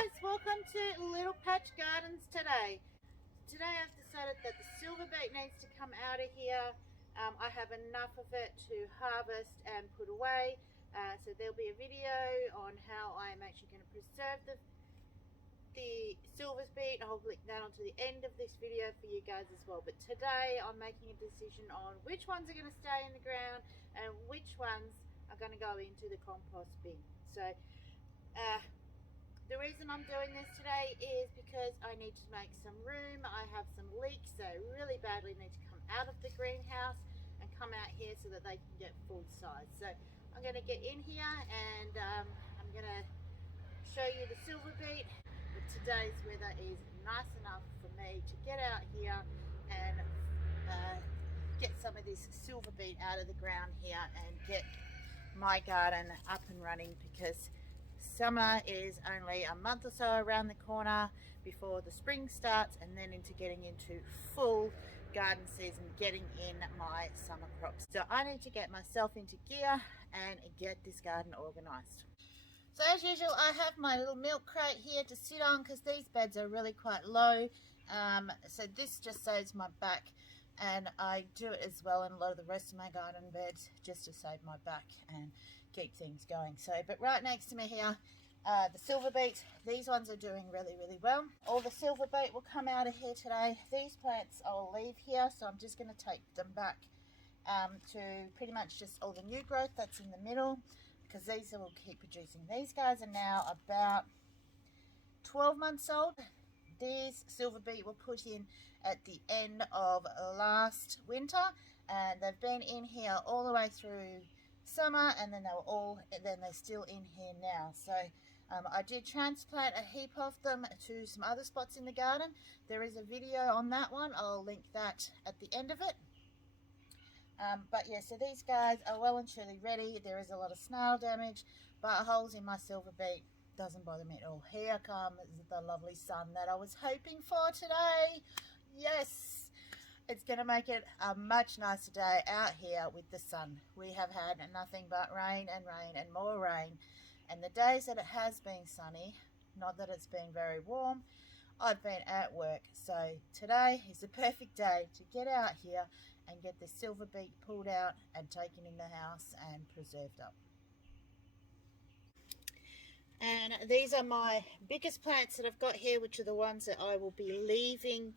guys, welcome to Little Patch Gardens today. Today I've decided that the silver beet needs to come out of here. I have enough of it to harvest and put away. So there'll be a video on how I'm actually going to preserve the silver beet. I'll link that onto the end of this video for you guys as well. But today I'm making a decision on which ones are going to stay in the ground and which ones are going to go into the compost bin. So the reason I'm doing this today is because I need to make some room. I have some leeks that really badly need to come out of the greenhouse and come out here so that they can get full size. So I'm going to get in here and I'm going to show you the silver beet. But today's weather is nice enough for me to get out here and get some of this silver beet out of the ground here and get my garden up and running, because summer is only a month or so around the corner before the spring starts, and then into getting into full garden season, getting in my summer crops. So I need to get myself into gear and get this garden organized. So as usual, I have my little milk crate here to sit on because these beds are really quite low. So this just saves my back, and I do it as well in a lot of the rest of my garden beds just to save my back and keep things going. So, but right next to me here, the silver beets. These ones are doing really well. All the silver beet will come out of here today. These plants I'll leave here, so I'm just going to take them back to pretty much just all the new growth that's in the middle, because these will keep producing. These guys are now about 12 months old. These silver beet were put in at the end of last winter, and they've been in here all the way through summer, and then they're still in here now. So I did transplant a heap of them to some other spots in the garden. There is a video on that one. I'll link that at the end of it. But yeah, so these guys are well and truly ready. There is a lot of snail damage, but holes in my silver beet doesn't bother me at all. Here comes the lovely sun that I was hoping for today. Yes, it's going to make it a much nicer day out here with the sun. We have had nothing but rain and rain and more rain, and the days that it has been sunny, not that it's been very warm, I've been at work. So today is the perfect day to get out here and get the silver beet pulled out and taken in the house and preserved up. And these are my biggest plants that I've got here, which are the ones that I will be leaving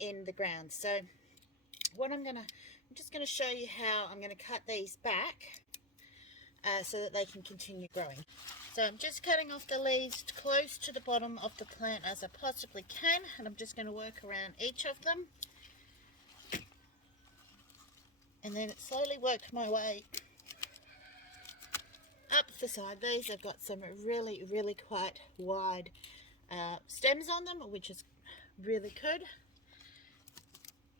in the ground. So what I'm just going to show you how I'm going to cut these back so that they can continue growing. So I'm just cutting off the leaves close to the bottom of the plant as I possibly can, and I'm just going to work around each of them, and then slowly work my way up the side. These have got some really quite wide stems on them, which is really good.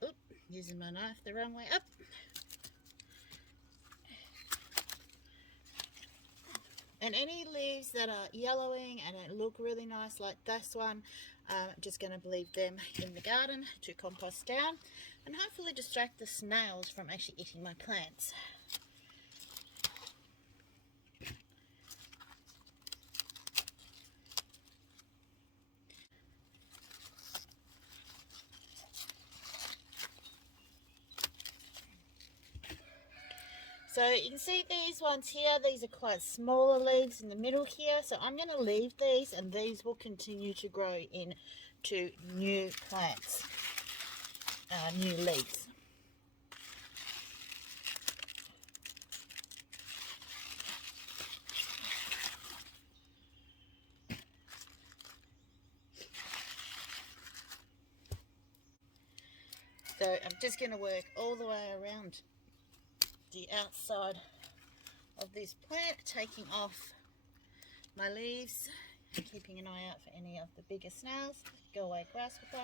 Oop, using my knife the wrong way up. And any leaves that are yellowing and don't look really nice like this one, I'm just going to leave them in the garden to compost down and hopefully distract the snails from actually eating my plants. So you can see these ones here, these are quite smaller leaves in the middle here, so I'm going to leave these, and these will continue to grow into new plants, new leaves. So I'm just going to work all the way around the outside of this plant, taking off my leaves and keeping an eye out for any of the bigger snails. Go away, grasshopper.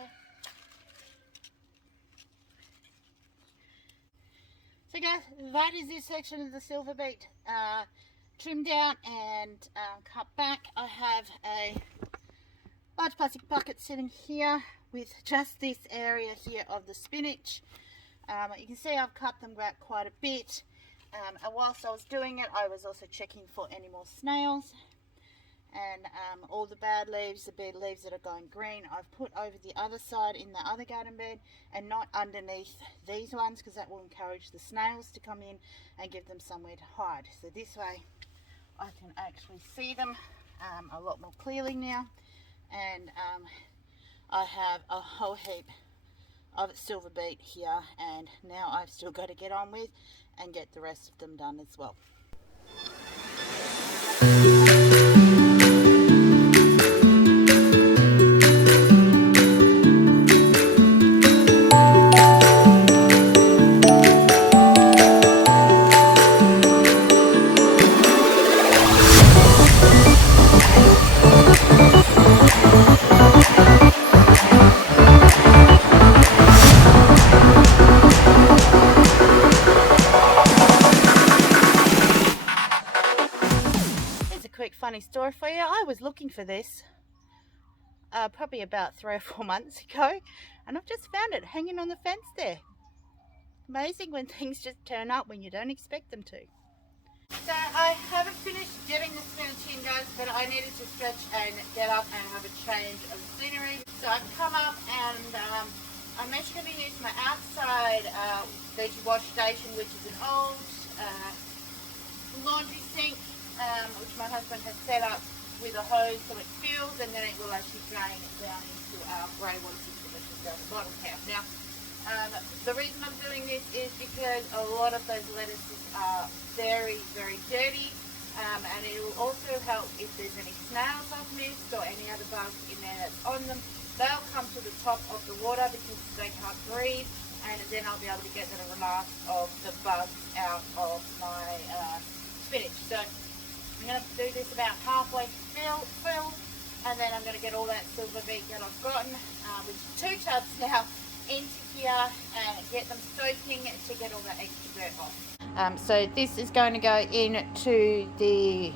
So guys, that is this section of the silver beet trimmed out and cut back. I have a large plastic bucket sitting here with just this area here of the spinach. You can see I've cut them back quite a bit, and whilst I was doing it I was also checking for any more snails. and all the bad leaves, the bad leaves that are going green, I've put over the other side in the other garden bed and not underneath these ones, because that will encourage the snails to come in and give them somewhere to hide. So this way I can actually see them a lot more clearly now, and I have a whole heap of silver beet here, and now I've still got to get on with and get the rest of them done as well. Funny story for you. I was looking for this probably about 3 or 4 months ago, and I've just found it hanging on the fence there. Amazing when things just turn up when you don't expect them to. So I haven't finished getting the spinach in, guys, but I needed to stretch and get up and have a change of scenery. So I've come up and I'm actually going to use my outside Veggie Wash station, which is an old laundry sink, which my husband has set up with a hose so it fills, and then it will actually drain it down into our grey water system, which is down the bottom here. Now, the reason I'm doing this is because a lot of those lettuces are very, very dirty, and it will also help if there's any snails I've missed or any other bugs in there that's on them. They'll come to the top of the water because they can't breathe, and then I'll be able to get the last of the bugs out of my spinach. So I'm going to do this about halfway filled, and then I'm going to get all that silver beet that I've gotten, which is 2 tubs now, into here and get them soaking to get all that extra dirt off. So this is going to go into the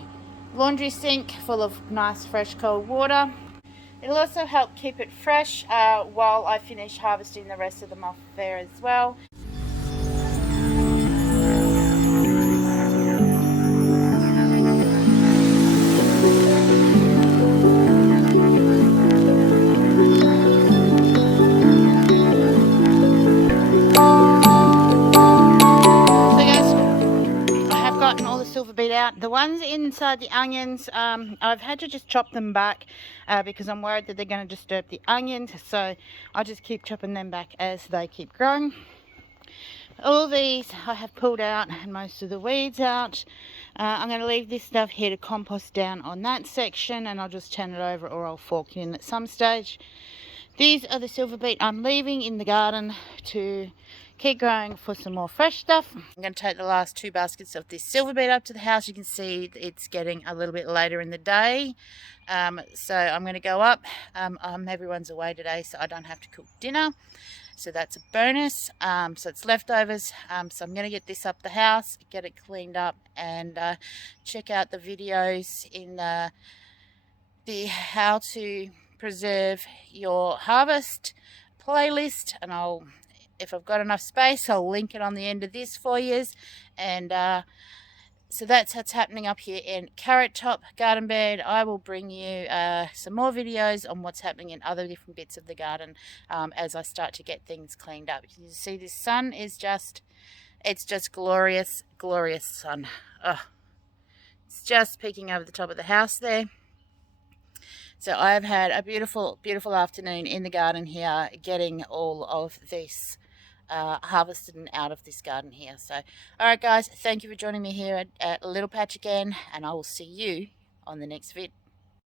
laundry sink full of nice fresh cold water. It'll also help keep it fresh while I finish harvesting the rest of them off there as well. Silver beet out. The ones inside the onions, I've had to just chop them back because I'm worried that they're going to disturb the onions, so I just keep chopping them back as they keep growing. All these I have pulled out and most of the weeds out. I'm going to leave this stuff here to compost down on that section, and I'll just turn it over or I'll fork it in at some stage. These are the silver beet I'm leaving in the garden to keep growing for some more fresh stuff. I'm going to take the last 2 baskets of this silver beet up to the house. You can see it's getting a little bit later in the day, so I'm going to go up. Everyone's away today, so I don't have to cook dinner, so that's a bonus. So it's leftovers, so I'm going to get this up the house, get it cleaned up, and check out the videos in the how to preserve your harvest playlist, and if I've got enough space, I'll link it on the end of this for you. And so that's what's happening up here in Carrot Top Garden Bed. I will bring you some more videos on what's happening in other different bits of the garden as I start to get things cleaned up. You can see this sun is it's just glorious, glorious sun. Oh, it's just peeking over the top of the house there. So I've had a beautiful, beautiful afternoon in the garden here, getting all of this harvested and out of this garden here. So, all right, guys, thank you for joining me here at Little Patch again, and I will see you on the next vid.